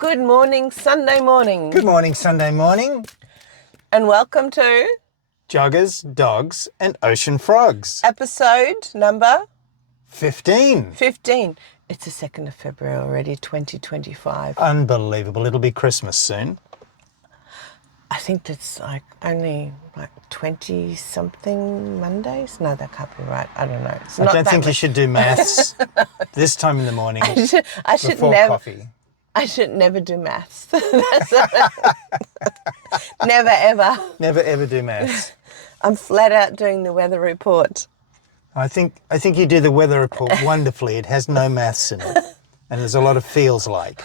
Good morning, Sunday morning. Good morning, Sunday morning. And welcome to Joggers, dogs, and ocean frogs. episode number 15. 15. It's the 2nd of February already, 2025. Unbelievable. It'll be Christmas soon. I think that's only 20-something Mondays. No, that can't be right. I don't know. I don't think you should do maths this time in the morning I should before never, coffee. I should never do maths. Never, ever. Never ever do maths. I'm flat out doing the weather report. I think you do the weather report wonderfully. It has no maths in it. And there's a lot of feels like.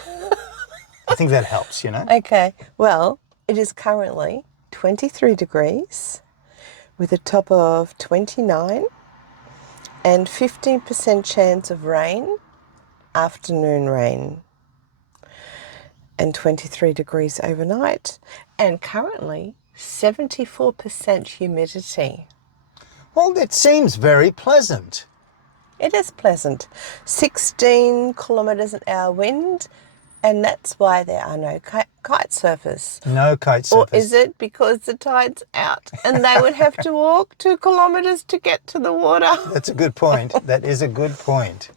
I think that helps, you know? Okay, well, it is currently 23 degrees with a top of 29 and 15% chance of rain, afternoon rain, and 23 degrees overnight, and currently 74% humidity. Well, it seems very pleasant. It is pleasant. 16 kilometres an hour wind, and that's why there are no kite surfers. No kite surfers. Or is it because the tide's out and they would have to walk 2 kilometres to get to the water? That's a good point. That is a good point.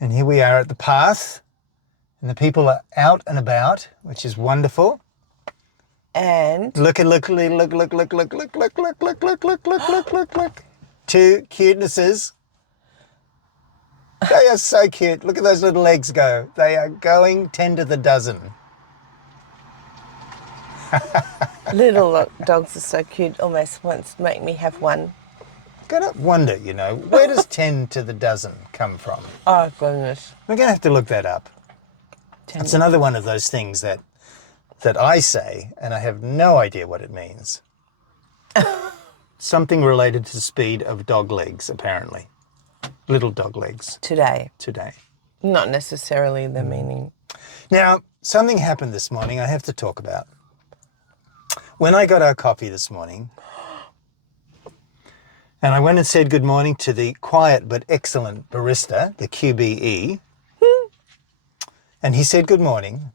And here we are at the path, and the people are out and about, which is wonderful. And Look. 2 cutenesses. They are so cute. Look at those little legs go. They are going 10 to the dozen. little dogs are so cute, almost wants to make me have one. Gotta wonder, you know, where does 10 to the dozen come from? Oh, goodness. We're going to have to look that up. It's another one of those things that I say, and I have no idea what it means. Something related to the speed of dog legs, apparently. Little dog legs. Today. Not necessarily the meaning. Now, something happened this morning I have to talk about. When I got our coffee this morning, and I went and said good morning to the quiet but excellent barista, the QBE, and he said good morning.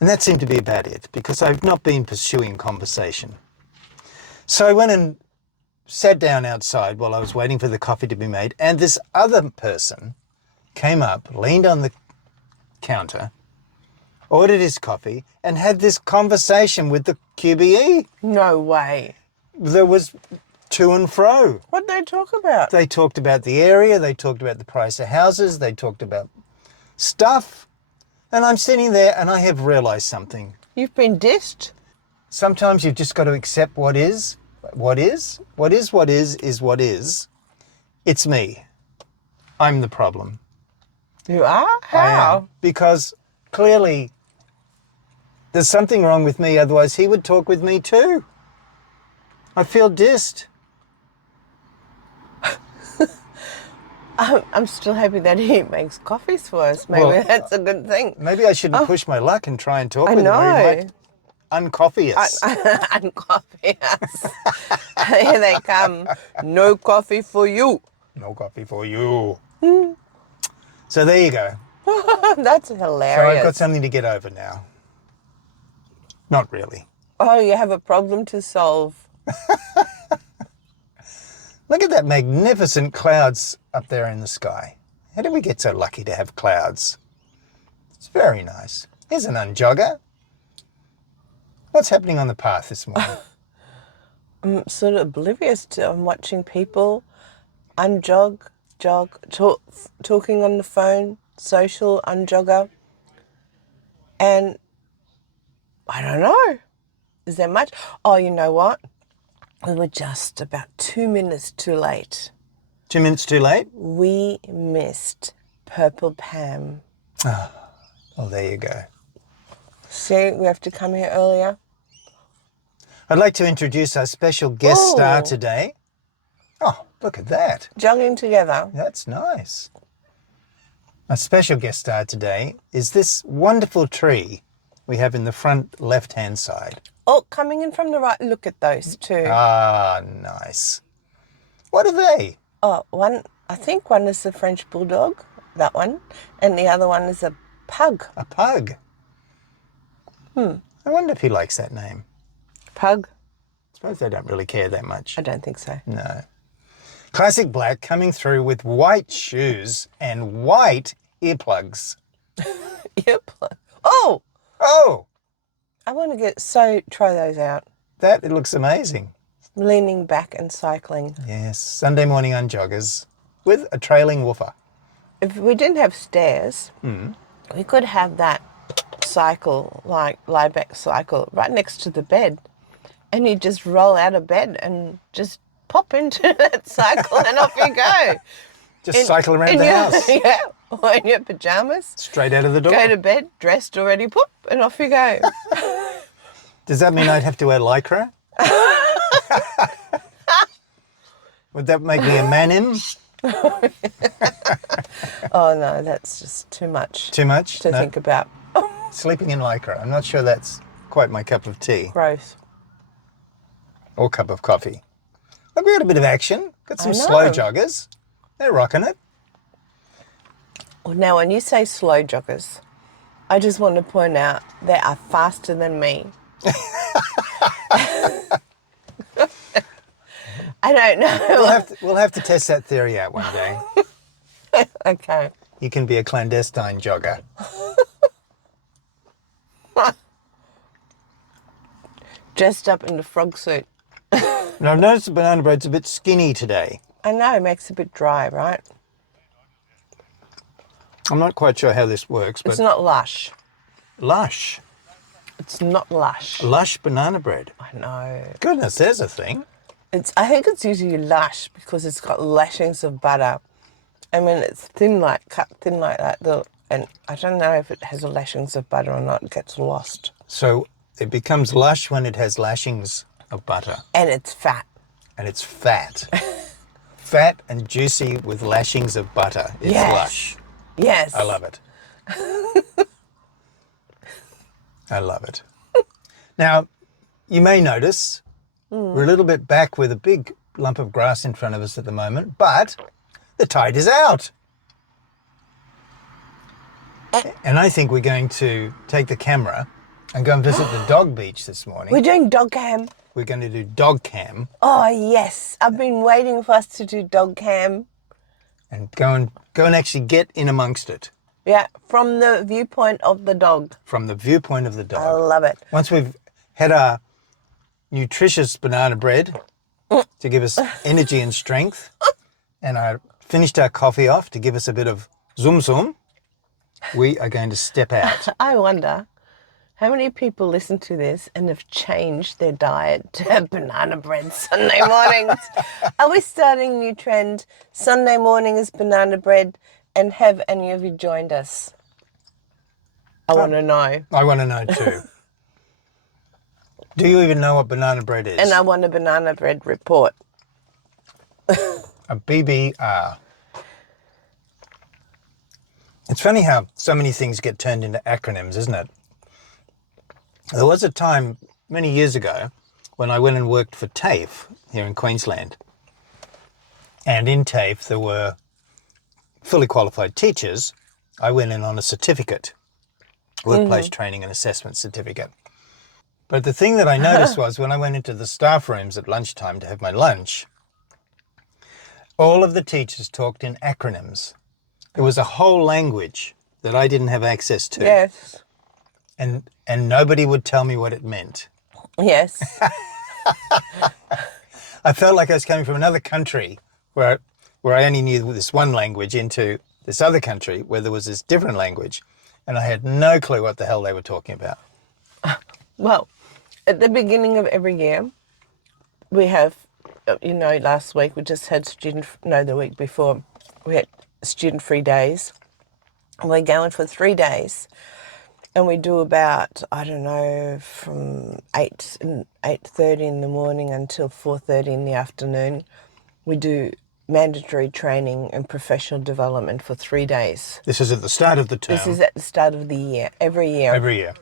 And that seemed to be about it, because I've not been pursuing conversation. So I went and sat down outside while I was waiting for the coffee to be made, and this other person came up, leaned on the counter, ordered his coffee, and had this conversation with the QBE. No way. There was to and fro. What did they talk about? They talked about the area, they talked about the price of houses, they talked about stuff. And I'm sitting there and I have realised something. You've been dissed? Sometimes you've just got to accept what is. What is what is. It's me. I'm the problem. You are? I How? am. Because clearly there's something wrong with me, otherwise he would talk with me too. I feel dissed. I'm still hoping that he makes coffees for us. Maybe that's a good thing. Maybe I shouldn't push my luck and try and talk I with him. Or he know. might uncoffee us. Uncoffee us. Here they come. No coffee for you. No coffee for you. So there you go. That's So hilarious. I've got something to get over now. Not really. Oh, you have a problem to solve. Look at that magnificent clouds up there in the sky. How did we get so lucky to have clouds? It's very nice. Here's an unjogger. What's happening on the path this morning? I'm sort of oblivious to. I'm watching people talking on the phone, social unjogger. And I don't know. Is there much? Oh, you know what? We were just about 2 minutes too late. 2 minutes too late? We missed Purple Pam. Well, there you go. See, we have to come here earlier. I'd like to introduce our special guest star today. Oh, look at that. Jogging together. That's nice. Our special guest star today is this wonderful tree we have in the front left-hand side. Oh, coming in from the right. Look at those two. Ah, nice. What are they? Oh, I think one is a French Bulldog, that one, and the other one is a Pug. A pug. I wonder if he likes that name. Pug? I suppose they don't really care that much. I don't think so. No. Classic black coming through with white shoes and white earplugs. Yep. Oh! Oh, I want to try those out. that it looks amazing. Leaning back and cycling. Yes, Sunday morning on joggers with a trailing woofer. If we didn't have stairs, we could have that cycle, like lie back cycle, right next to the bed. And you just roll out of bed and just pop into that cycle and off you go. Just cycle around the house. Yeah, or in your pajamas. Straight out of the door. Go to bed, dressed already, pop, and off you go. Does that mean I'd have to wear lycra? Would that make me a manim? Oh no, that's just too much. Too much? To think about. Sleeping in lycra. I'm not sure that's quite my cup of tea Gross. or cup of coffee. Look, we got a bit of action. Got some I know. slow joggers. They're rocking it. Well, now, when you say slow joggers, I just want to point out they are faster than me. I don't know. We'll have to test that theory out one day. Okay. You can be a clandestine jogger. Dressed up in the frog suit. Now, I've noticed the banana bread's a bit skinny today. I know, it makes it a bit dry, right? I'm not quite sure how this works, but It's not lush. lush. It's not lush. Lush banana bread. I know. Goodness, there's a thing. I think it's usually lush because it's got lashings of butter. And when it's cut thin like that, and I don't know if it has lashings of butter or not, it gets lost. So it becomes lush when it has lashings of butter. And it's fat. And it's fat. Fat and juicy with lashings of butter. It's Yes. lush. Yes. I love it. I love it. Now, you may notice we're a little bit back with a big lump of grass in front of us at the moment, but the tide is out. And I think we're going to take the camera and go and visit the dog beach this morning. We're doing dog cam. We're going to do dog cam Oh, yes. I've been waiting for us to do dog cam. and go and actually get in amongst it Yeah, from the viewpoint of the dog. from the viewpoint of the I dog. love it. Once we've had our nutritious banana bread to give us energy and strength, and finished our coffee off to give us a bit of zoom zoom, we are going to step out. I wonder how many people listen to this and have changed their diet to have banana bread Sunday mornings. Are we starting a new trend? Sunday morning is banana bread, and have any of you joined us? I want to know. I want to know too. Do you even know what banana bread is? And I want a banana bread report. A BBR. It's funny how so many things get turned into acronyms, isn't it? There was a time many years ago when I went and worked for TAFE here in Queensland. And in TAFE there were fully qualified teachers. I went in on a certificate, workplace training and assessment certificate. But the thing that I noticed was when I went into the staff rooms at lunchtime to have my lunch, all of the teachers talked in acronyms. It was a whole language that I didn't have access to. Yes. And nobody would tell me what it meant. Yes. I felt like I was coming from another country where I only knew this one language into this other country where there was this different language, and I had no clue what the hell they were talking about. Well, at the beginning of every year, we have, last week we just had the week before, we had student-free days. And we're going for 3 days. And we do about, from 8:30 in the morning until 4:30 in the afternoon. We do mandatory training and professional development for 3 days. This is at the start of the term. This is at the start of the year, every year. Every year.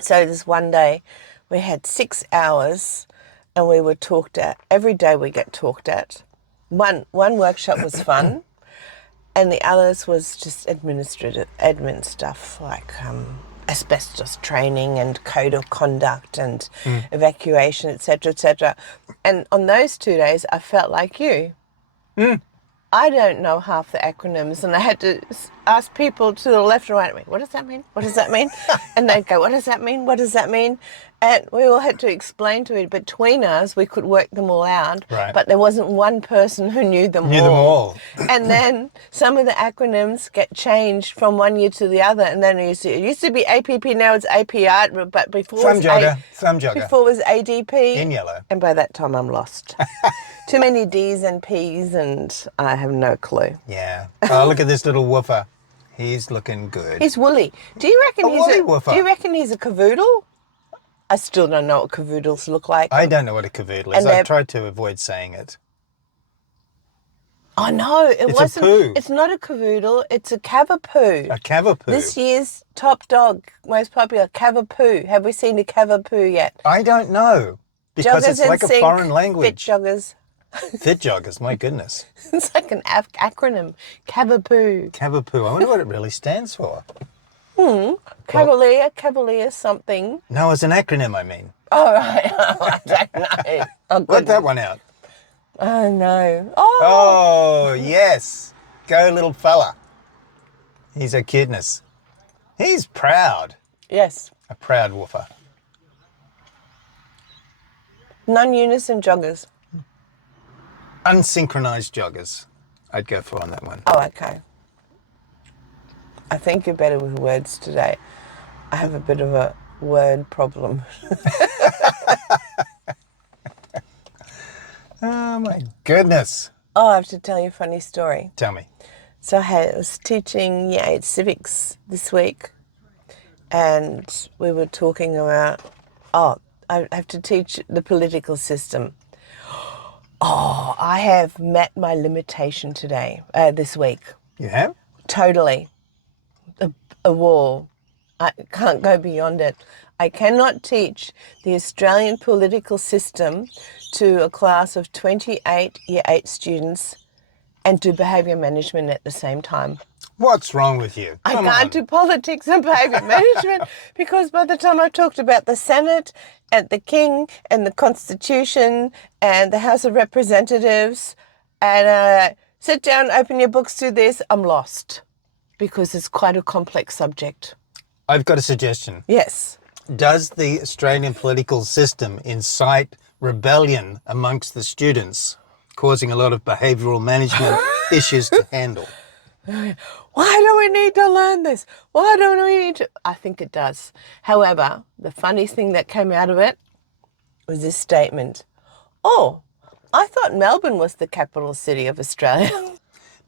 So this one day, we had 6 hours and we were talked at. Every day we get talked at. One workshop was fun. And the others was just admin stuff like asbestos training and code of conduct and evacuation, etc., etc. And on those 2 days, I felt like you. I don't know half the acronyms, and I had to ask people to the left and right, what does that mean? What does that mean? And they'd go, what does that mean? What does that mean? And we all had to explain to it. Between us, we could work them all out, Right. but there wasn't one person who knew them all. And then some of the acronyms get changed from one year to the other, and then it used to be APP, now it's APR, but before Thumb jogger. before it was ADP. In yellow. And by that time, I'm lost. Too many D's and P's, and I have no clue. Yeah. Oh, look at this little woofer. He's looking good. He's woolly. Do you reckon woofer. Do you reckon he's a cavoodle? I still don't know what cavoodles look like. I don't know what a cavoodle is. I've tried to avoid saying it. Oh no, it wasn't. A poo. It's not a cavoodle. It's a cavapoo. A cavapoo. This year's top dog, most popular, cavapoo. Have we seen a cavapoo yet? I don't know because Joggers it's like a foreign language. Fit joggers. Fit joggers, my goodness. It's like an acronym. Cavapoo. Cavapoo. I wonder what it really stands for. Cavalier something. No, it's an acronym, I mean. Oh, right. Oh, I don't know. Oh, Work that one out. Oh, no. Oh, yes. Go, little fella. He's a cuteness. He's proud. Yes. A proud woofer. Non-unison joggers. Unsynchronized joggers. I'd go for on that one. Oh, okay. I think you're better with words today. I have a bit of a word problem. Oh, my goodness. Oh, I have to tell you a funny story. Tell me. So I was teaching Year 8 civics this week, and we were talking about, I have to teach the political system. Oh, I have met my limitation today, this week. You have? Totally. A wall. I can't go beyond it. I cannot teach the Australian political system to a class of 28 Year 8 students and do behaviour management at the same time. What's wrong with you? I can't do politics and behaviour management because by the time I've talked about the Senate and the King and the Constitution and the House of Representatives and sit down, open your books, do this, I'm lost because it's quite a complex subject. I've got a suggestion. Yes. Does the Australian political system incite rebellion amongst the students, causing a lot of behavioural management issues to handle? Why do we need to learn this? Why do we need to? I think it does. However, the funniest thing that came out of it was this statement. Oh, I thought Melbourne was the capital city of Australia.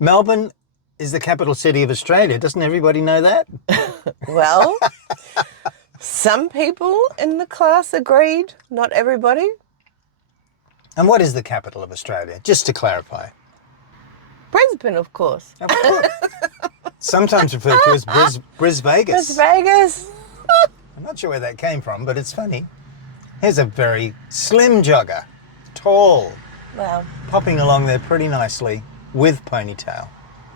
Melbourne is the capital city of Australia. Doesn't everybody know that? Well, some people in the class agreed, not everybody. And what is the capital of Australia? Just to clarify. Brisbane, of course. Of course. Sometimes referred to as Bris Vegas. Bris Vegas. I'm not sure where that came from, but it's funny. Here's a very slim jogger. Tall. Wow. Popping along there pretty nicely with ponytail.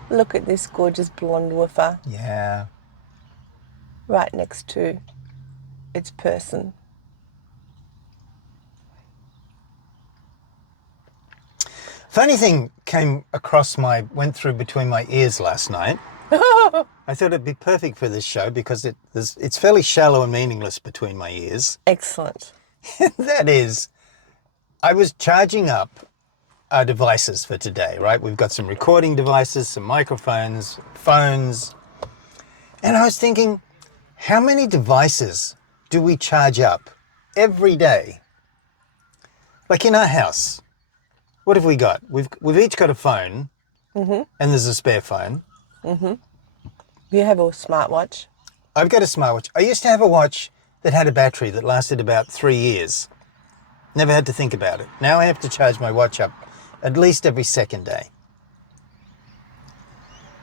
Look at this gorgeous blonde woofer Yeah. right next to its person. Funny thing went through between my ears last night. I thought it'd be perfect for this show because it's fairly shallow and meaningless between my ears. Excellent. That is, I was charging up our devices for today, right? We've got some recording devices, some microphones, phones. And I was thinking, how many devices do we charge up every day? Like in our house, what have we got? We've each got a phone, and there's a spare phone. You have a smartwatch? I've got a smartwatch. I used to have a watch that had a battery that lasted about 3 years. Never had to think about it. Now I have to charge my watch up at least every second day.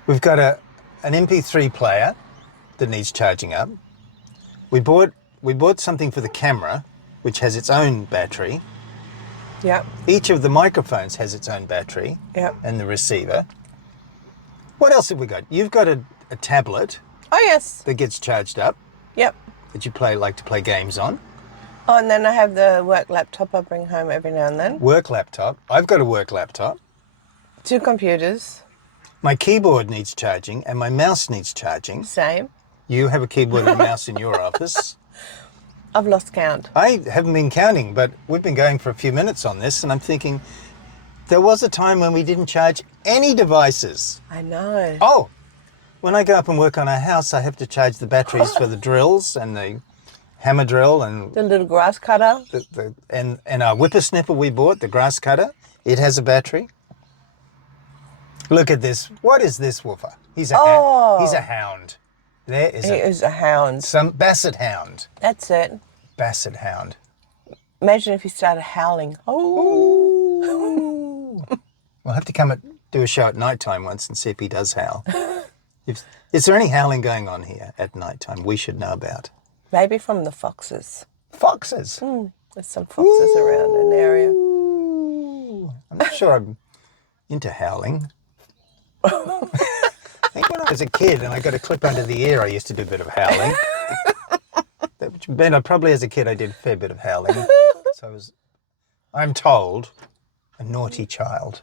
We've got an MP3 player that needs charging up. We bought something for the camera, which has its own battery. Yep. Each of the microphones has its own battery Yep. and the receiver. What else have we got? You've got a tablet Oh, yes. that gets charged up Yep. that you like to play games on. Oh, and then I have the work laptop I bring home every now and then. Work laptop. I've got a work laptop. 2 computers. My keyboard needs charging and my mouse needs charging. Same. You have a keyboard and mouse in your office. I've lost count. I haven't been counting, but we've been going for a few minutes on this, and I'm thinking there was a time when we didn't charge any devices. I know. Oh, when I go up and work on our house, I have to charge the batteries for the drills and the hammer drill and The little grass cutter. and our whippersnipper we bought, the grass cutter. It has a battery. Look at this. What is this woofer? He's a hound. There is He is a hound. some basset hound. That's it. Basset hound. Imagine if he started howling. Oh. We'll have to come and do a show at night time once and see if he does howl. Is there any howling going on here at night time we should know about? Maybe from the foxes. Foxes. There's some foxes around an area. Ooh. I'm not sure I'm into howling. I think when I was a kid and I got a clip under the ear, I used to do a bit of howling. Probably as a kid I did a fair bit of howling. So I'm told, a naughty child.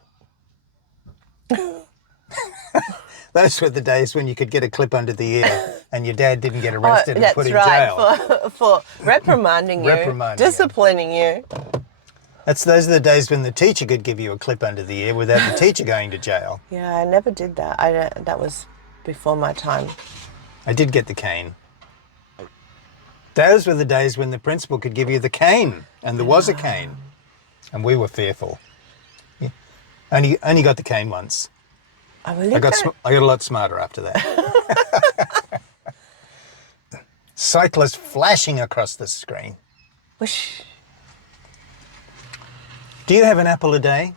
Those were the days when you could get a clip under the ear and your dad didn't get arrested and put in jail. That's right, for reprimanding you, disciplining you. Those are the days when the teacher could give you a clip under the ear without the teacher going to jail. Yeah, I never did that. That was before my time. I did get the cane. Those were the days when the principal could give you the cane, and there was a cane, and we were fearful. Yeah. Only got the cane once. I really I got a lot smarter after that. Cyclist flashing across the screen. Whoosh. Do you have an apple a day?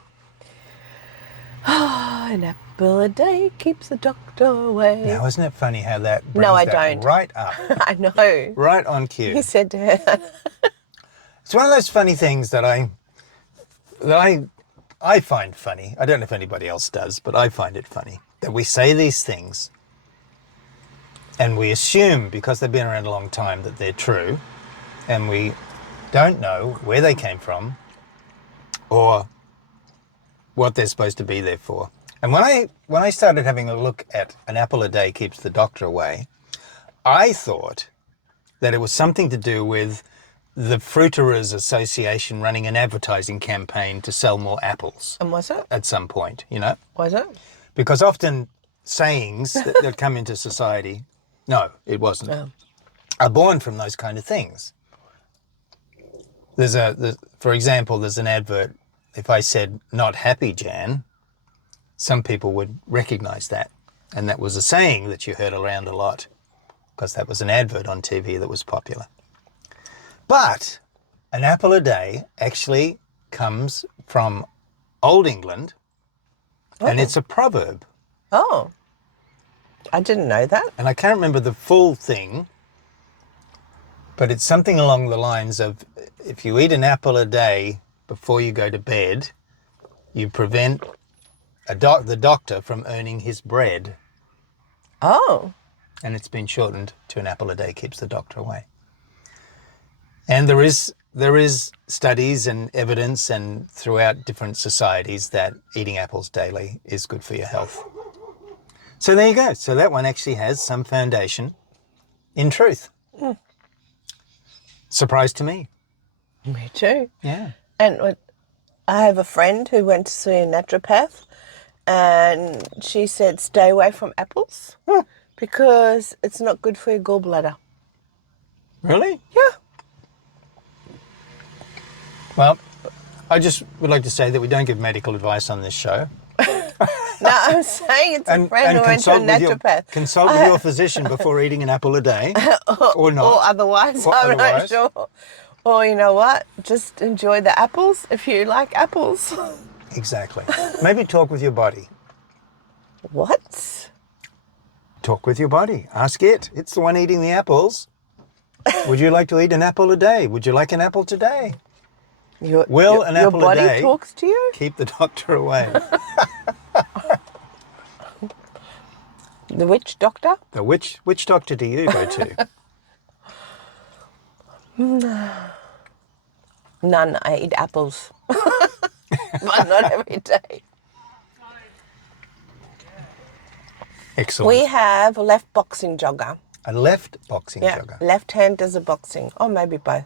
An apple a day keeps the doctor away. Now, isn't it funny how that brings No, I that don't. right up? I know. Right on cue. He said to her. It's one of those funny things that I find funny. I don't know if anybody else does, but I find it funny that we say these things and we assume because they've been around a long time that they're true, and we don't know where they came from or what they're supposed to be there for. And when I started having a look at an apple a day keeps the doctor away, I thought that it was something to do with the Fruiterers Association running an advertising campaign to sell more apples. And was it? At some point, you know? Was it? Because often sayings that come into society, no, it wasn't, are born from those kind of things. For example, there's an advert. If I said, "Not happy, Jan," some people would recognize that. And that was a saying that you heard around a lot because that was an advert on TV that was popular. But an apple a day actually comes from Old England, and it's a proverb. Oh. I didn't know that. And I can't remember the full thing, but it's something along the lines of, if you eat an apple a day before you go to bed, you prevent the doctor from earning his bread. Oh. And it's been shortened to an apple a day keeps the doctor away. And there is studies and evidence and throughout different societies that eating apples daily is good for your health. So there you go. So that one actually has some foundation in truth. Surprise to me. Me too. Yeah. And I have a friend who went to see a naturopath, and she said stay away from apples because it's not good for your gallbladder. Really? Yeah. Well, I just would like to say that we don't give medical advice on this show. No, I'm saying it's a friend who went to a naturopath. Consult with your physician before eating an apple a day, or not. Or otherwise, I'm not sure. Or you know what? Just enjoy the apples if you like apples. Exactly. Maybe talk with your body. What? Talk with your body. Ask it. It's the one eating the apples. Would you like to eat an apple a day? Would you like an apple today? Your apple a day body talks to you? keep the doctor away? The witch doctor? The which doctor do you go to? None. I eat apples. But not every day. Excellent. We have a left boxing jogger. A left boxing Yeah, jogger. left hand does a boxing. Or maybe both.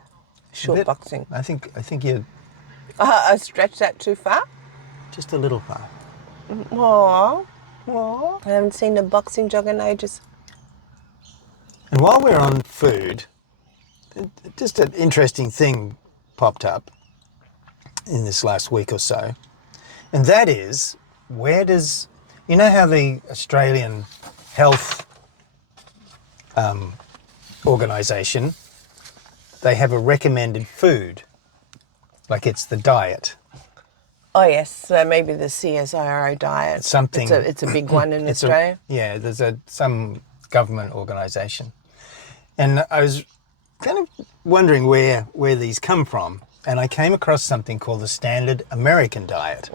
Short Bit- boxing. I think you're I stretched that too far? just a little far. Aww. I haven't seen a boxing jogger in ages. And while we're on food, just an interesting thing popped up in this last week or so. And that is, where does, you know how the Australian Health Organisation, they have a recommended food, like it's the diet. Oh yes, so maybe the CSIRO diet. Something. It's a big one in Australia. There's some government organisation. And I was kind of wondering where these come from. And I came across something called the Standard American Diet.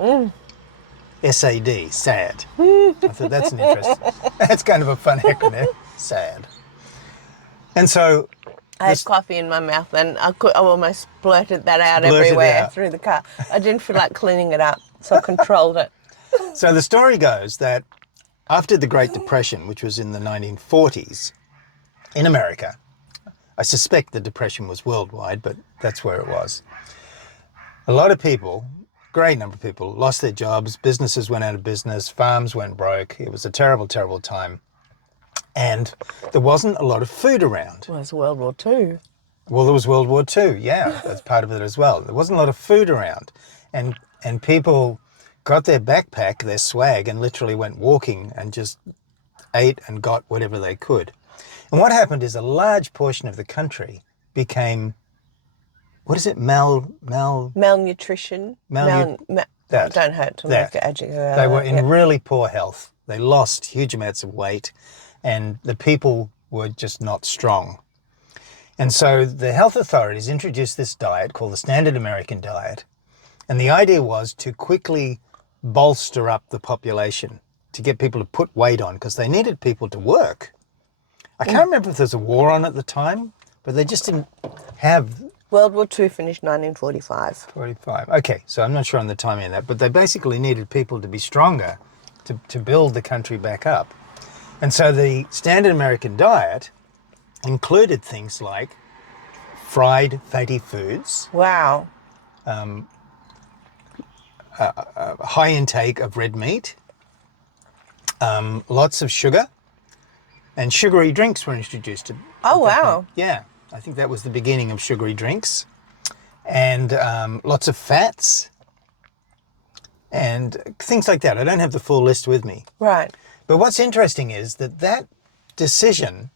SAD, SAD. I thought that's an interesting, that's kind of a fun acronym, SAD. And so I had coffee in my mouth and I almost blurted that out Blurted it everywhere out. through the car. I didn't feel like cleaning it up, so I controlled it. So the story goes that after the Great Depression, which was in the 1940s, in America, I suspect the depression was worldwide, but that's where it was. A lot of people, great number of people, lost their jobs, businesses went out of business, farms went broke. It was a terrible, terrible time. And there wasn't a lot of food around. Well, it's World War II. Well, there was World War II, yeah, that's part of it as well. There wasn't a lot of food around. And people got their backpack, their swag, and literally went walking and just ate and got whatever they could. And what happened is a large portion of the country became, what is it, Malnutrition. That. Don't hurt to make the adjective out They of were that, in yeah. really poor health. They lost huge amounts of weight, and the people were just not strong. And so the health authorities introduced this diet called the Standard American Diet. And the idea was to quickly bolster up the population, to get people to put weight on, because they needed people to work. I can't remember if there was a war on at the time, but they just didn't have World War II finished 1945. 45. Okay, so I'm not sure on the timing of that, but they basically needed people to be stronger to build the country back up. And so the Standard American Diet included things like fried fatty foods, Wow. high intake of red meat, lots of sugar, and sugary drinks were introduced. Oh, wow. Yeah, I think that was the beginning of sugary drinks. And lots of fats and things like that. I don't have the full list with me. Right. But what's interesting is that decision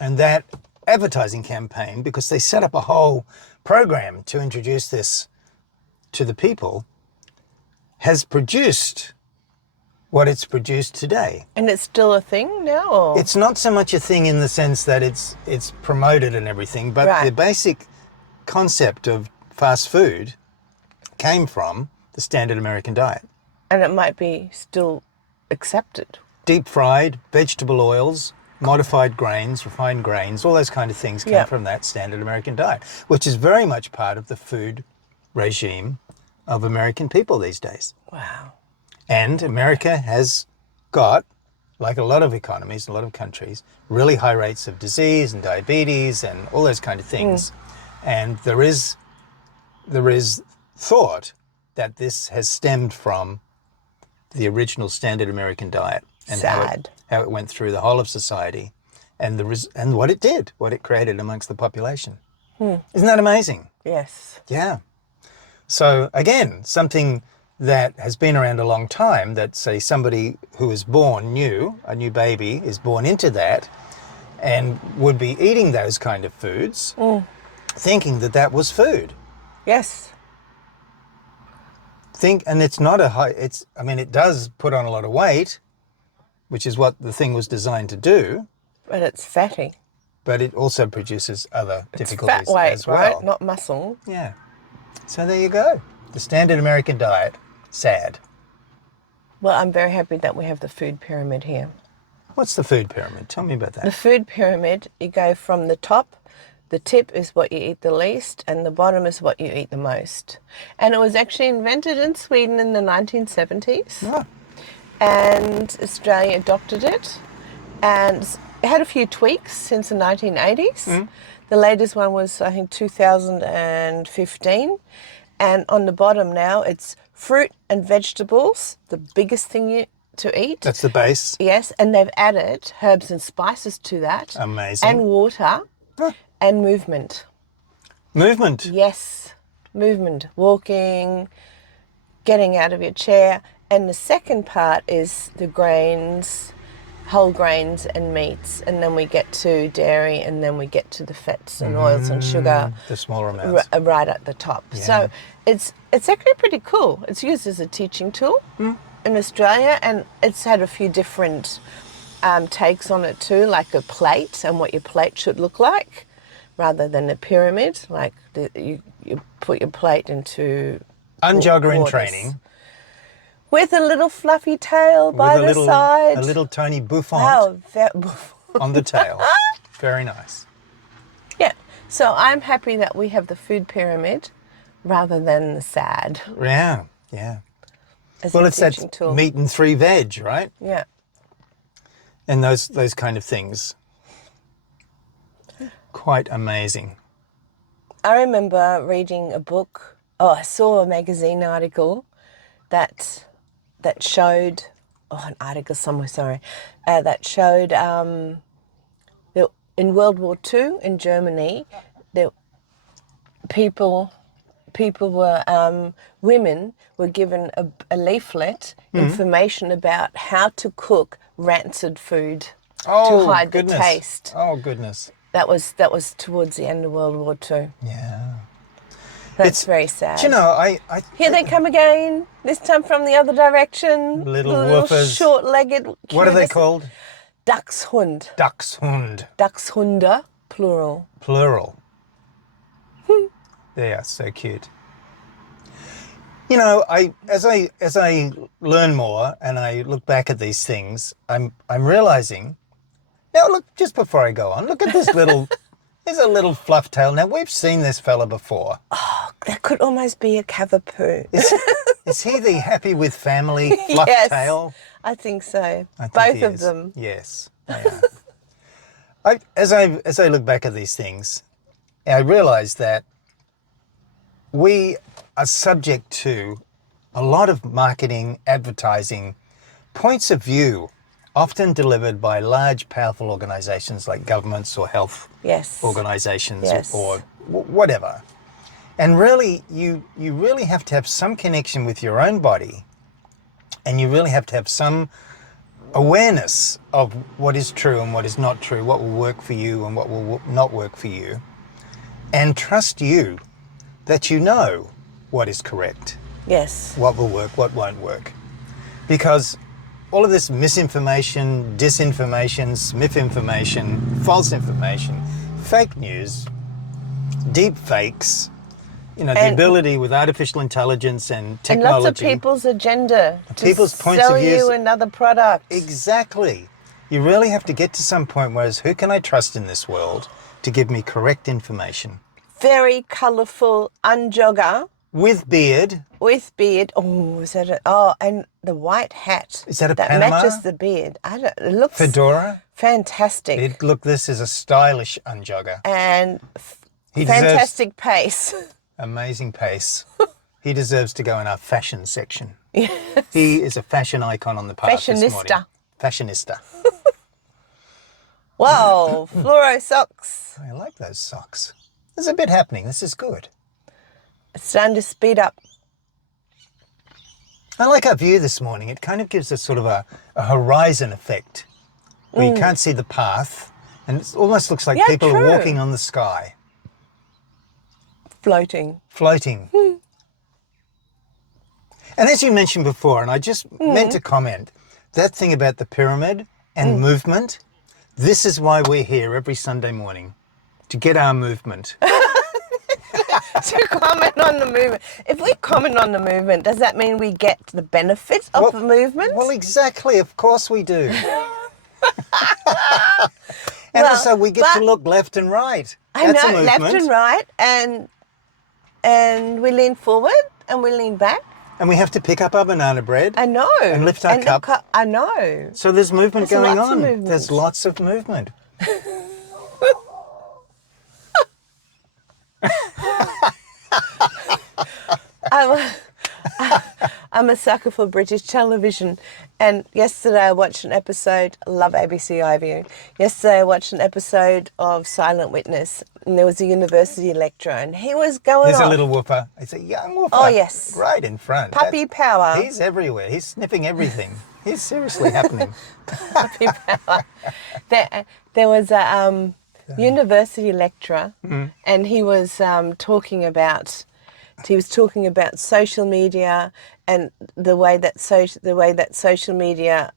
and that advertising campaign, because they set up a whole program to introduce this to the people, has produced what it's produced today. And it's still a thing now? Or? It's not so much a thing in the sense that it's promoted and everything, but Right. the basic concept of fast food came from the Standard American Diet. And it might be still accepted. Deep fried, vegetable oils, modified grains, refined grains, all those kind of things came Yeah. from that Standard American Diet, which is very much part of the food regime of American people these days. Wow. And America has got, like a lot of economies, a lot of countries, really high rates of disease and diabetes and all those kind of things. And there is thought that this has stemmed from the original Standard American Diet and Sad. how it went through the whole of society and what it did, what it created amongst the population. Isn't that amazing? Yes. Yeah. So again, something that has been around a long time, that say somebody who is born new, a new baby is born into that and would be eating those kind of foods, thinking that that was food. Yes. And it's not it does put on a lot of weight, which is what the thing was designed to do, But it's fatty. but it also produces other It's difficulties fat weight, as well. right? Not muscle. Yeah. So there you go. The Standard American Diet, sad. Well, I'm very happy that we have the food pyramid here. What's the food pyramid? Tell me about The that. food pyramid, you go from the top, the tip is what you eat the least, and the bottom is what you eat the most. And it was actually invented in Sweden in the 1970s, Ah, and Australia adopted it, and it had a few tweaks since the 1980s. The latest one was, I think, 2015, and on the bottom now it's fruit and vegetables, the biggest thing to eat. that's the base. Yes, and they've added herbs and spices to that. Amazing. And water and movement. Movement. Yes, movement. Walking, getting out of your chair. And the second part is the grains, whole grains and meats. And then we get to dairy, and then we get to the fats and oils and sugar The smaller amounts. right at the top. Yeah. So it's actually pretty cool. It's used as a teaching tool in Australia, and it's had a few different takes on it too, like a plate and what your plate should look like, rather than a pyramid. Like you put your plate into Unjogger in waters. training. With a little fluffy tail by the side. A little Tony Buffon Oh, on the tail. Very nice. yeah. So I'm happy that we have the food pyramid rather than the SAD Yeah, yeah. as Well, a it's that teaching tool. meat and 3 veg, right? Yeah. And those kind of things. Quite amazing. I remember reading a book. I saw a magazine article that showed. An article somewhere. Sorry, that showed that in World War II in Germany, there people were women were given a leaflet, information about how to cook rancid food to hide the taste. Oh, goodness. That was towards the end of World War II. Yeah. That's very sad. Do you know, I Here they come again, this time from the other direction. Little The woofers. Short-legged. What are they cutest- called? Dachshund. Dachshund. Dachshunde, plural. Plural. They are so cute. You know, as I learn more and I look back at these things, I'm realizing. Now look, just before I go on, look at this little. There's a little fluff tail. Now we've seen this fella before. That could almost be a cavapoo. Is he the happy with family fluff Yes, tail? I think so. I think Both he of is. them. Yes, they are. As I look back at these things, I realise that we are subject to a lot of marketing, advertising, points of view, often delivered by large, powerful organisations like governments or health Yes. organisations Yes. or whatever. And really, you really have to have some connection with your own body, and you really have to have some awareness of what is true and what is not true, what will work for you and what will not work for you, and trust you that you know what is correct, Yes. what will work, what won't work. Because all of this misinformation, disinformation, smiffinformation, false information, fake news, deep fakes, the And- ability with artificial intelligence and And technology. lots of people's agenda to People's points sell of views. you another product. Exactly. You really have to get to some point where who can I trust in this world to give me correct information? Very colourful unjogger With beard. with beard. Oh, is that and the white hat. Is that a that Panama? matches the beard. It looks Fedora. fantastic. Look, this is a stylish unjogger. And He deserves fantastic pace. amazing pace. He deserves to go in our fashion section. He is a fashion icon on the path this morning. Fashionista. Fashionista. Wow, fluoro socks. I like those socks. There's a bit happening. This is good. It's starting to speed up. I like our view this morning. It kind of gives us sort of a horizon effect where you can't see the path, and it almost looks like Yeah, people are true. walking on the sky, Floating. floating. And as you mentioned before, and I just meant to comment, that thing about the pyramid and movement, this is why we're here every Sunday morning, to get our movement. To comment on the movement. If we comment on the movement, does that mean we get the benefit of the movement? Well, exactly. Of course we do. And Well, also we get but to look left and right. I That's a know, movement. left and right, and we lean forward and we lean back. And we have to pick up our banana bread. I know. And lift our cup. I know. So there's movement There's going lots of on. movements. There's lots of movement. I'm a sucker for British television, and yesterday I watched an episode. I love ABC iView. Yesterday I watched an episode of Silent Witness, and there was a university lecturer, and he was going He's off. a little woofer. He's a young woofer. Oh, yes. Right in front. Puppy power. He's everywhere. He's sniffing everything. He's seriously happening. Puppy power. There was a university lecturer, and he was talking about social media and the way that social media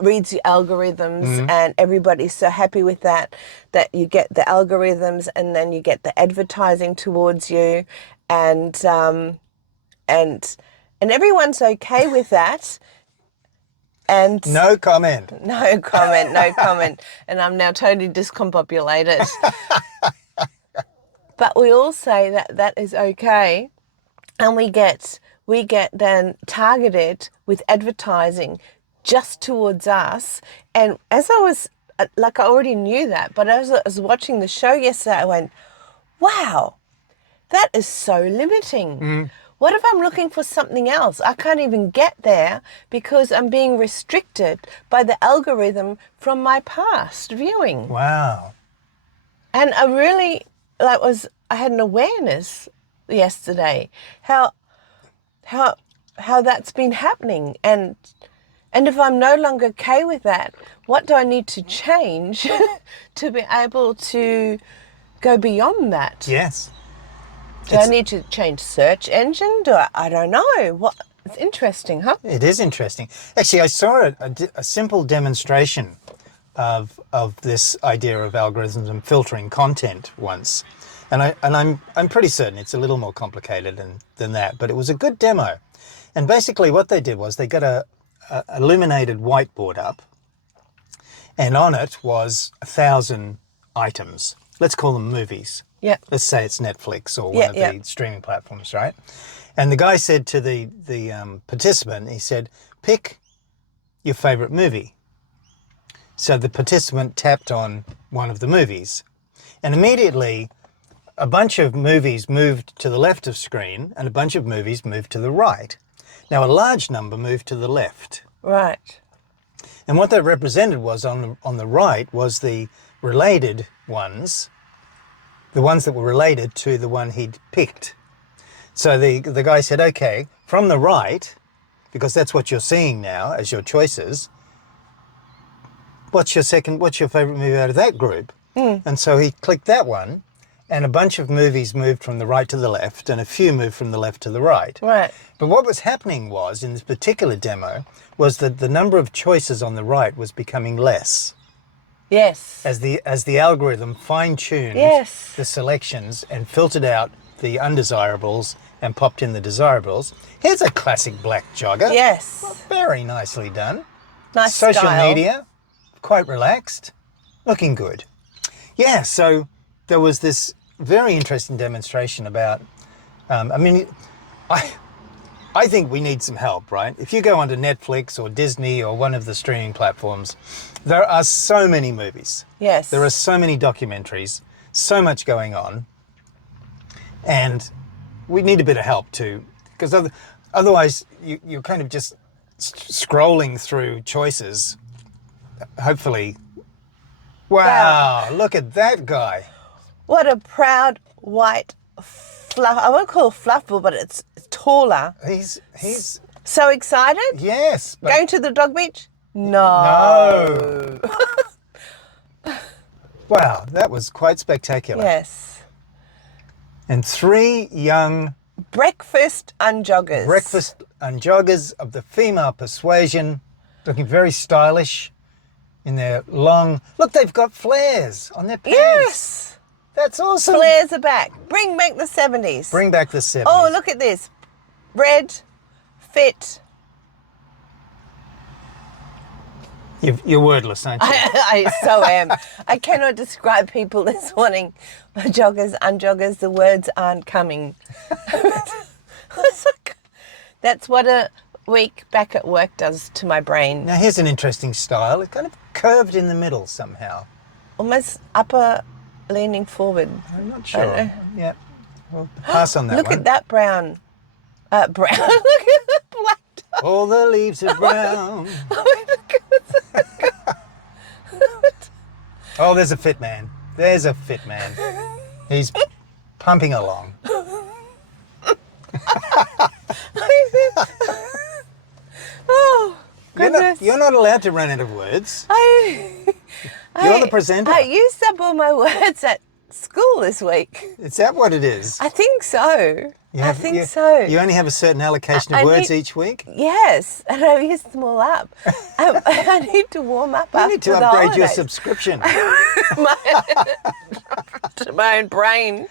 reads the algorithms, and everybody's so happy with that you get the algorithms and then you get the advertising towards you, and everyone's okay with that. And No comment. no comment. And I'm now totally discombobulated. But we all say that is okay, and we get then targeted with advertising just towards us. And as I was, I already knew that, but as I was watching the show yesterday, I went, wow, that is so limiting. What if I'm looking for something else? I can't even get there because I'm being restricted by the algorithm from my past viewing. Wow. And I really, I had an awareness yesterday how that's been happening, and if I'm no longer okay with that, what do I need to change to be able to go beyond that? Yes. Do I need to change search engine? I don't know. What? It's interesting, huh? It is interesting. Actually, I saw a simple demonstration of this idea of algorithms and filtering content once, and I'm pretty certain it's a little more complicated than that. But it was a good demo, and basically what they did was they got a illuminated whiteboard up, and on it was 1,000 items. Let's call them movies. Yeah. Let's say it's Netflix or one of the streaming platforms, right? And the guy said to the participant, he said, pick your favorite movie. So the participant tapped on one of the movies, and immediately a bunch of movies moved to the left of screen and a bunch of movies moved to the right. Now a large number moved to the left. Right. And what that represented was on the right was the related ones, the ones that were related to the one he'd picked. So the guy said, okay, from the right, because that's what you're seeing now as your choices, what's your favorite movie out of that group? And so he clicked that one, and a bunch of movies moved from the right to the left, and a few moved from the left to the right. Right. But what was happening was, in this particular demo, was that the number of choices on the right was becoming less. Yes. As the algorithm fine-tuned the selections and filtered out the undesirables and popped in the desirables. Here's a classic black jogger. Yes. Well, very nicely done. Nice Social style. media, quite relaxed, looking good. Yeah, so there was this very interesting demonstration about, I think we need some help, right? If you go onto Netflix or Disney or one of the streaming platforms, there are so many movies. Yes. There are so many documentaries, so much going on. And we need a bit of help too, because otherwise you're kind of just scrolling through choices. Hopefully, wow, look at that guy. What a proud white fluff. I won't call it fluffball, but it's taller. He's So excited? yes. But Going to the dog beach? No. Wow, that was quite spectacular. Yes. And 3 young Breakfast unjoggers. joggers of the female persuasion, looking very stylish in their long... Look, they've got flares on their pants. Yes. That's awesome. Flares are back. Bring back the 70s. Bring back the 70s. Oh, look at this. Red, fit. You're wordless, aren't you? I so am. I cannot describe people this morning. Joggers, unjoggers, the words aren't coming. That's what a week back at work does to my brain. Now here's an interesting style. It's kind of curved in the middle somehow. Almost upper leaning forward. I'm not sure. Yeah. We'll pass on that Look one. at that brown. Brown. Look at the black dog. All the leaves are brown. Oh, there's a fit man. There's a fit man. He's pumping along. Oh, goodness. You're not allowed to run out of words. You're the presenter. I used up all my words at school this week. Is that what it is? I think so. I think so. You only have a certain allocation of words each week? Yes, and I've used them all up. I need to warm up You after need to the upgrade holidays. your subscription. To my own brain.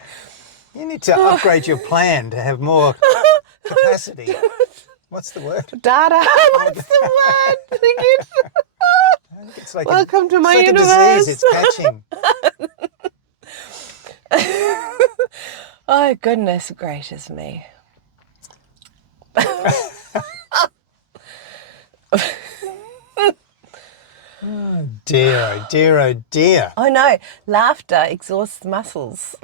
You need to upgrade your plan to have more capacity. What's the word? Data. What's the word? It's like Welcome to my it's like universe. a disease. It's catching. Oh, goodness gracious me. Dear, oh dear, oh dear. Oh no, laughter exhausts muscles.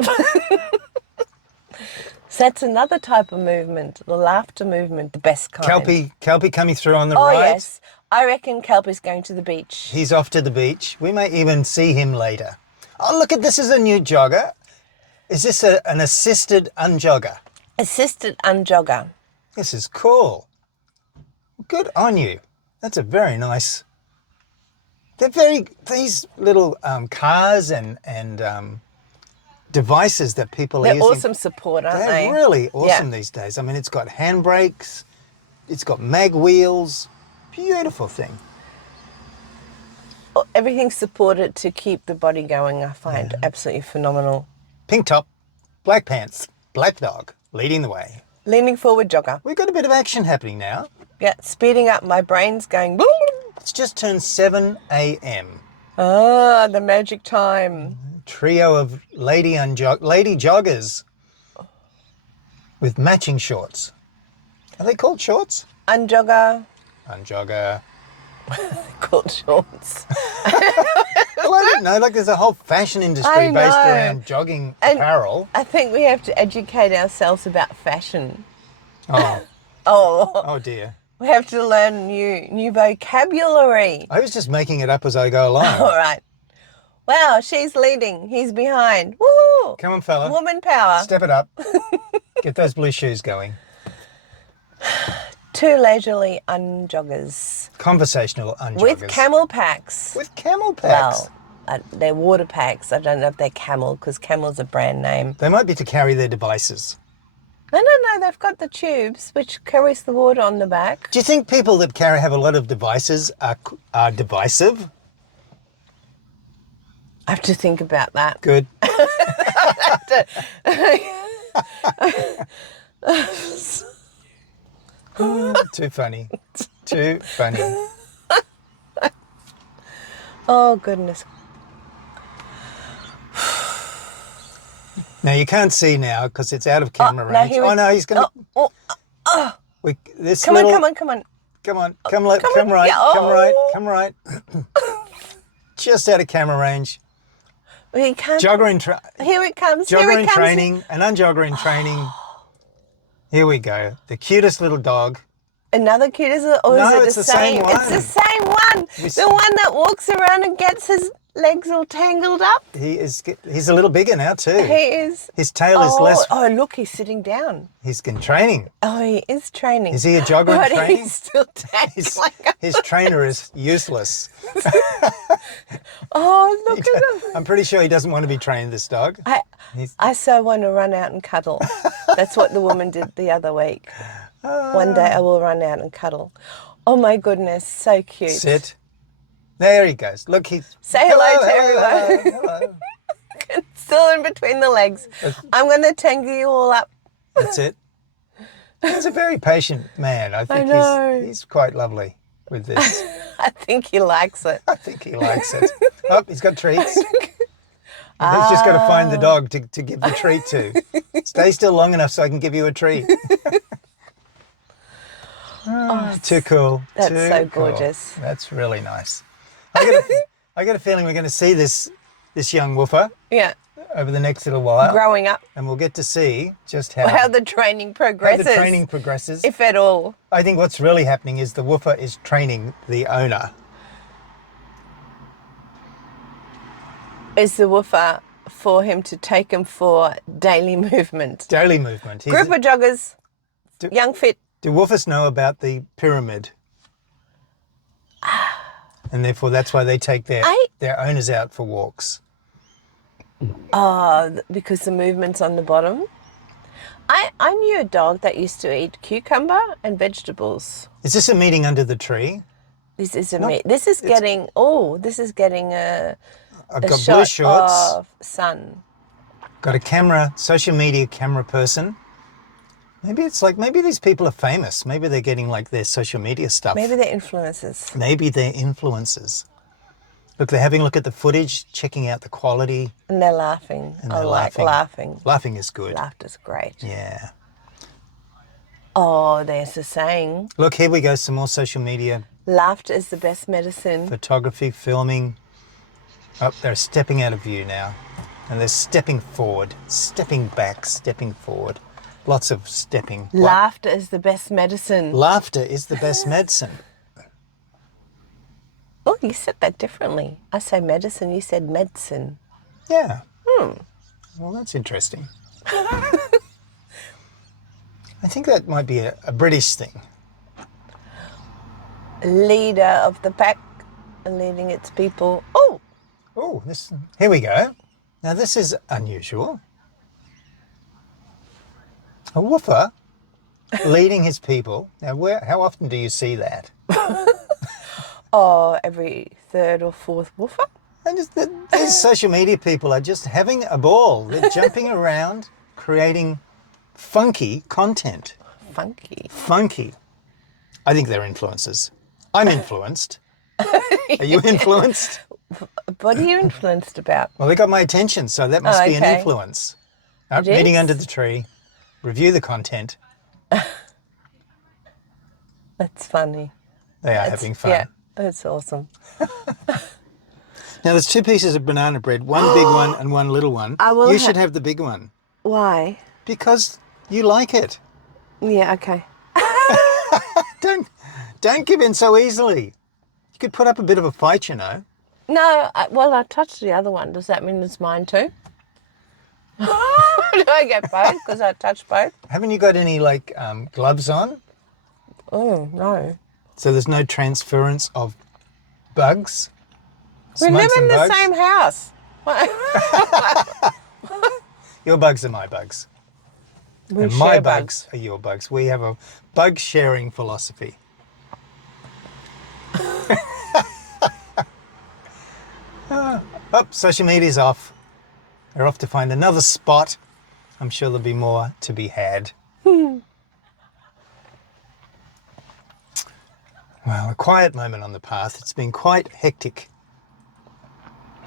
So that's another type of movement, the laughter movement, the best kind. Kelpie coming through on the Oh right. yes, I reckon Kelpie's going to the beach. He's off to the beach. We may even see him later. Oh, look at this is a new jogger. Is this an assisted unjogger? Assisted unjogger. This is cool. Good on you. That's a very nice. These little cars and devices that people are They're using. awesome support, aren't They're they? really awesome Yeah. these days. I mean, it's got handbrakes, it's got mag wheels. Beautiful thing. Everything's supported to keep the body going, I find absolutely phenomenal. Pink top, black pants, black dog, leading the way. Leaning forward jogger. We've got a bit of action happening now. Yeah, speeding up. My brain's going. It's just turned 7 a.m. Ah, the magic time. Trio of lady joggers with matching shorts. Are they called shorts? Unjogger. Unjogger. Called shorts. Well, I don't know. Like, there's a whole fashion industry I based know. around jogging And- apparel. I think we have to educate ourselves about fashion. Oh, Oh, oh dear. we have to learn new vocabulary. I was just making it up as I go along. All right. Wow, she's leading. He's behind. Woo! Come on, fella. Woman power. Step it up. Get those blue shoes going. Two leisurely unjoggers. Conversational unjoggers. With camel packs. With camel packs. Well, they're water packs. I don't know if they're camel because camel's a brand name. They might be to carry their devices. No, they've got the tubes which carries the water on the back. Do you think people that have a lot of devices are divisive? I have to think about that. Good. Too funny. Too funny. Oh, goodness. Now you can't see now because it's out of camera now range. here we- Oh no, he's going to. Oh, come on. Come right, come right, Yeah, come right. Just out of camera range. We can't. Jogger Here it comes. Jogger in training, an unjogger in training. Here we go. The cutest little dog. Another cute, is it? Or No, is it it's the the same one. It's the same one. The one that walks around and gets his legs all tangled up. He's a little bigger now too. He is. His tail is less. Oh, look, he's sitting down. He's in training. Oh, he is training. Is he a jogger in But training? he's still tangled. His trainer is useless. Oh, look at him. I'm pretty sure he doesn't want to be trained, this dog. I so want to run out and cuddle. That's what the woman did the other week. One day I will run out and cuddle. Oh my goodness, so cute. Sit. There he goes. Look, he's... Say hello to everyone. Hello. Still in between the legs. I'm going to tangle you all up. That's it. He's a very patient man. I think know. he's quite lovely. with this. I think he likes it. I think he likes it. Oh, he's got treats. He's just got to find the dog to give the treat to. Stay still long enough so I can give you a treat. Too cool. That's Too so cool. gorgeous. That's really nice. I got a feeling we're going to see this young woofer Yeah. over the next little while. Growing up. And we'll get to see just how How the training progresses. If at all. I think what's really happening is the woofer is training the owner. Is the woofer for him to take him for daily movement. Daily movement. Group of joggers, young, fit. Do woofers know about the pyramid? And therefore that's why they take their owners out for walks. Oh, because the movement's on the bottom. I knew a dog that used to eat cucumber and vegetables. Is this a meeting under the tree? This is This is getting a I've got shot blue shorts. of sun. Got a camera, social media camera person. Maybe these people are famous. Maybe they're getting like their social media stuff. Maybe they're influencers. Maybe they're influencers. Look, they're having a look at the footage, checking out the quality. And they're laughing. And I they're like laughing. Laughing is good. Laughter's great. Yeah. Oh, there's a saying. Look, here we go, some more social media. Laughter is the best medicine. Photography, filming. Oh, they're stepping out of view now. And they're stepping forward, stepping back, stepping forward. Lots of stepping. Laughter is the best medicine. Laughter is the best medicine. Oh, you said that differently. I say medicine, you said medicine. Yeah. Well, that's interesting. I think that might be a British thing. Leader of the pack and leading its people. Oh, here we go. Now this is unusual. A woofer leading his people. Now, how often do you see that? Oh, every third or fourth woofer. And these social media people are just having a ball. They're jumping around, creating funky content. Funky. I think they're influencers. I'm influenced. Are you influenced? What are you influenced about? Well, they got my attention, so that must be an okay. influence. It Meeting is? under the tree, review the content. That's funny. They are having fun. Yeah, that's awesome. Now, there's two pieces of banana bread, one big one and one little one. You should have the big one. Why? Because you like it. Yeah, okay. Don't give in so easily. You could put up a bit of a fight, you know. No, I touched the other one. Does that mean it's mine too? Do I get both because I touched both? Haven't you got any, gloves on? Oh, no. So there's no transference of bugs? We live Smokes in and the bugs? same house. Your bugs are my bugs. We And my share bugs are your bugs. We have a bug sharing philosophy. Social media's off. They're off to find another spot. I'm sure there'll be more to be had. Well, a quiet moment on the path. It's been quite hectic.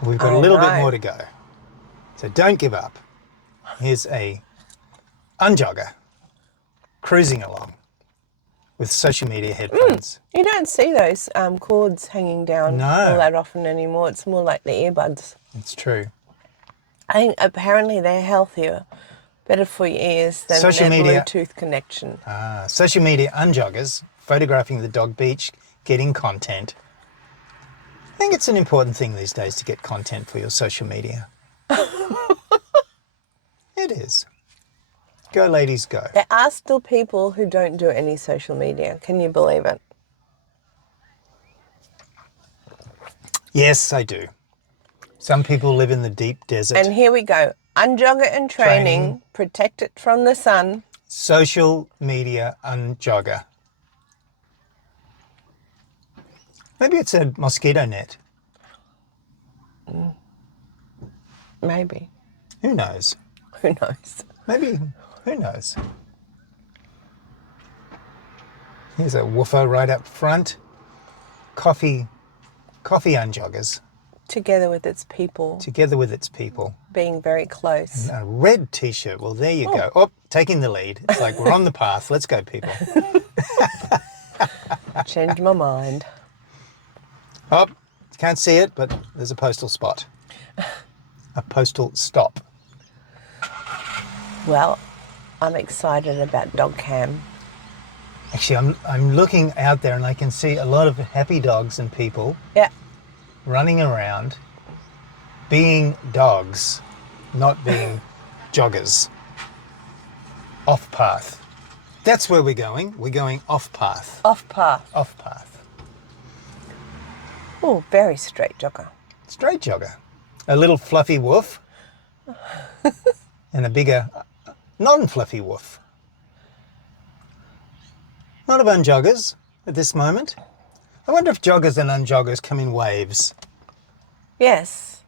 We've got a little bit more to go. So don't give up. Here's a unjogger cruising along with social media headphones. You don't see those cords hanging down No. all that often anymore. It's more like the earbuds. It's true. I think apparently they're healthier, better for your ears than Social their media- Bluetooth connection. Social media unjoggers, photographing the dog beach, getting content. I think it's an important thing these days to get content for your social media. It is. Go, ladies, go. There are still people who don't do any social media. Can you believe it? Yes, I do. Some people live in the deep desert. And here we go. Unjogger and training, protect it from the sun. Social media unjogger. Maybe it's a mosquito net. Maybe. Who knows? Who knows? Maybe, who knows? Here's a woofer right up front. coffee unjoggers Together with its people, together with its people. being very close. A red t-shirt. Well, there you go. Oh, taking the lead. It's like we're on the path. Let's go, people. Changed my mind. Oh, can't see it, but there's a postal spot. A postal stop. Well, I'm excited about dog cam. Actually, I'm looking out there and I can see a lot of happy dogs and people Yeah. running around, being dogs, not being joggers. Off path. That's where we're going. We're going off path. Off path. Off path. Oh, very straight jogger. Straight jogger. A little fluffy woof and a bigger non-fluffy woof. A lot of unjoggers at this moment. I wonder if joggers and unjoggers come in waves. Yes.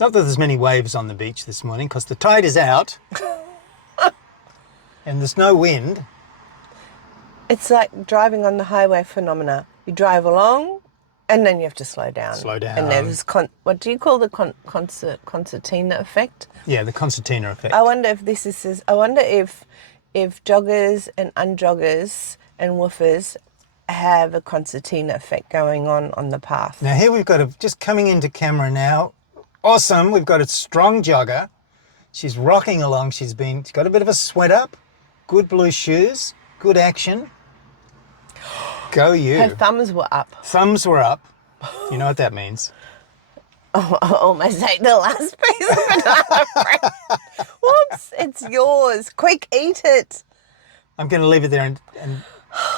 Not that there's many waves on the beach this morning because the tide is out and there's no wind. It's like driving on the highway phenomena. You drive along and then you have to slow down. Slow down. And there's, what do you call the concertina effect? Yeah, the concertina effect. I wonder if this is, I wonder if joggers and unjoggers and woofers have a concertina effect going on the path. Now here we've got just coming into camera now. Awesome, we've got a strong jogger. She's rocking along. She's got a bit of a sweat up, good blue shoes, good action. Go you. Her thumbs were up. Thumbs were up. You know what that means. Oh, I almost ate the last piece of banana bread. Whoops, it's yours. Quick, eat it. I'm going to leave it there and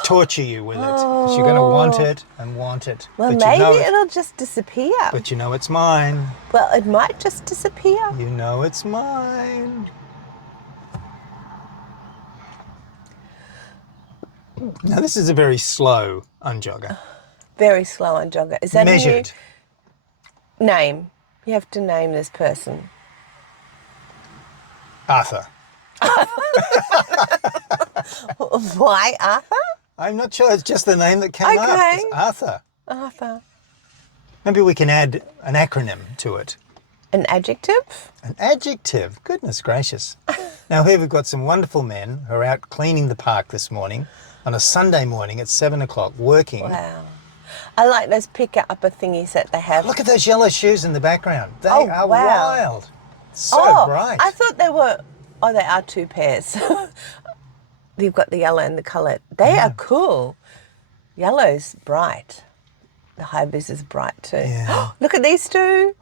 torture you with it. 'Cause you're going to want it and want it. Well, but maybe you know it'll just disappear. But you know it's mine. Well, it might just disappear. You know it's mine. Now this is a very slow unjogger. Very slow on jogger. Is that Measured. a new name? You have to name this person. Arthur. Why Arthur? I'm not sure. It's just the name that came up. Okay. It's Arthur. Arthur. Maybe we can add an acronym to it. An adjective? An adjective. Goodness gracious. Now here we've got some wonderful men who are out cleaning the park this morning on a Sunday morning at 7 o'clock working. Wow. I like those pick-upper thingies that they have. Look at those yellow shoes in the background. They Oh, are wow. wild. So bright. I thought they were, oh, they are two pairs. You've got the yellow and the colour. They are cool. Yellow's bright. The hibis is bright too. Yeah. Look at these two.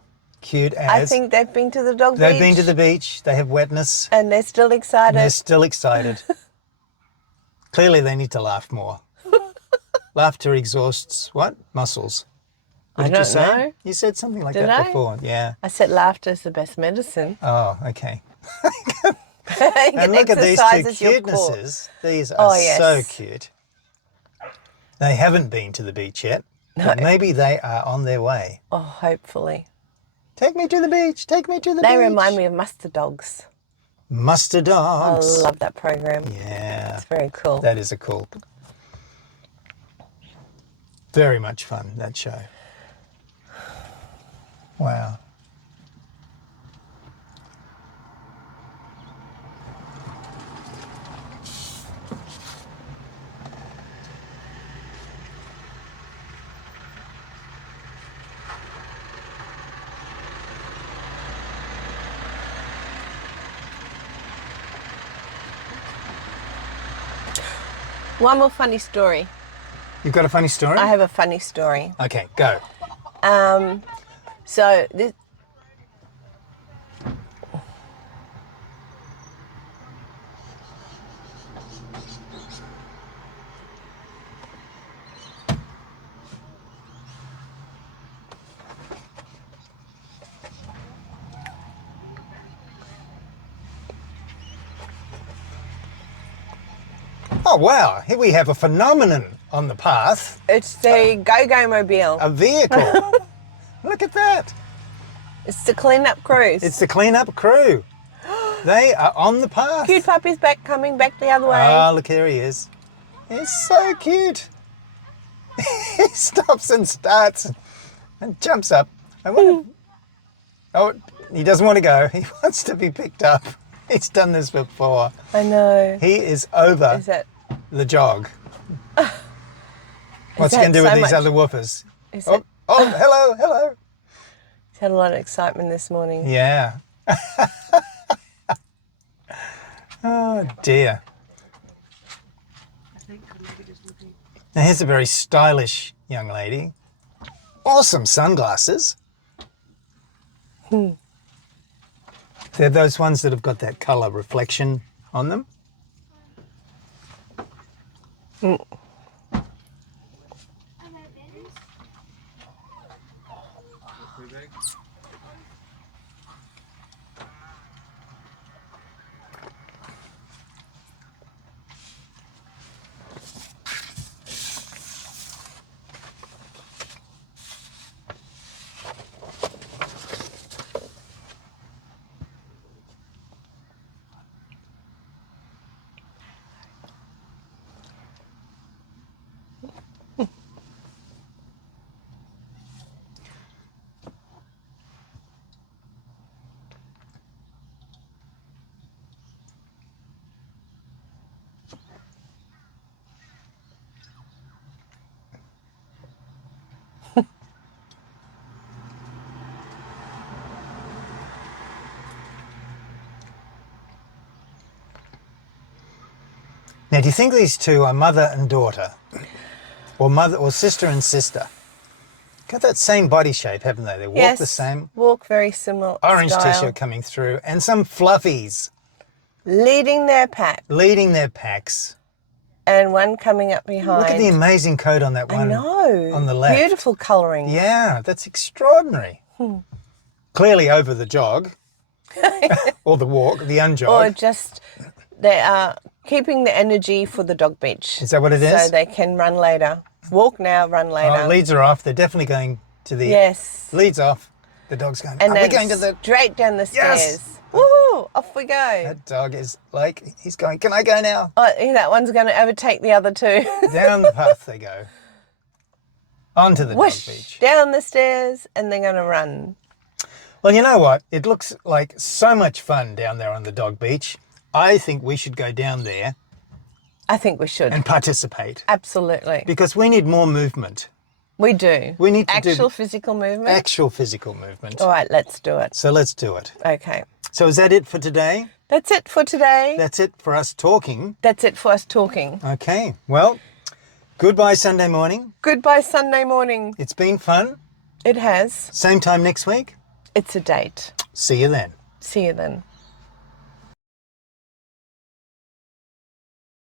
Cute as. I think they've been to the dog beach. They've been to the beach. They have wetness. And they're still excited. And they're still excited. Clearly they need to laugh more. Laughter exhausts what? Muscles. What I did you don't say? know. You said something like Did that I? before. Yeah. I said laughter is the best medicine. Oh, okay. And And look at these two cutenesses. These are so cute. They haven't been to the beach yet, but maybe they are on their way. Oh, hopefully. Take me to the beach. Take me to the beach. They remind me of Mustard Dogs. Mustard I dogs. love that program. Yeah. It's very cool. That is a cool. Very much fun, that show. Wow. One more funny story. You've got a funny story? I have a funny story. Okay, go. So this. Oh, wow. Here we have a phenomenon on the path. It's the Go-Go Mobile. A vehicle. Look at that. It's the clean-up cruise. It's the clean-up crew. They are on the path. Cute puppy's back, coming back the other way. Ah, look, here he is. He's so cute. He stops and starts and jumps up. I wonder. Oh, he doesn't want to go. He wants to be picked up. He's done this before. I know. He is over Is that... the jog. What's he that going to do so with these much- other woofers? Is Oh, it... hello, hello. He's had a lot of excitement this morning. Yeah. Oh, dear. Now, here's a very stylish young lady. Awesome sunglasses. They're those ones that have got that colour reflection on them. Now, do you think these two are mother and daughter? Or mother or sister and sister? Got that same body shape, haven't they? They walk Yes, the same. walk very similar Orange style. t-shirt coming through. And some fluffies Leading their pack. leading their packs. And one coming up behind. Look at the amazing coat on that I one know. on the left. Beautiful colouring. Yeah, that's extraordinary. Clearly over the jog. Or the walk, the unjog. Or just they are keeping the energy for the dog beach. Is that what it is? So they can run later. Walk now, run later. Oh, leads are off. They're definitely going to the... Yes. Leads off. The dog's going, And are we then going to the... straight down the Yes. stairs. Woohoo! Off we go. That dog is like, he's going, can I go now? Oh, that one's going to overtake the other two. Down the path they go. Onto the Whoosh, dog beach. down the stairs, and they're going to run. Well, you know what? It looks like so much fun down there on the dog beach. I think we should go down there I think we should. and participate Absolutely. because we need more movement. We do. We need to do Actual physical movement? actual physical movement. All right, let's do it. So let's do it. Okay. So is that it for today? That's it for today. That's it for us talking. That's it for us talking. Okay. Well, goodbye Sunday morning. Goodbye Sunday morning. It's been fun. It has. Same time next week. It's a date. See you then. See you then.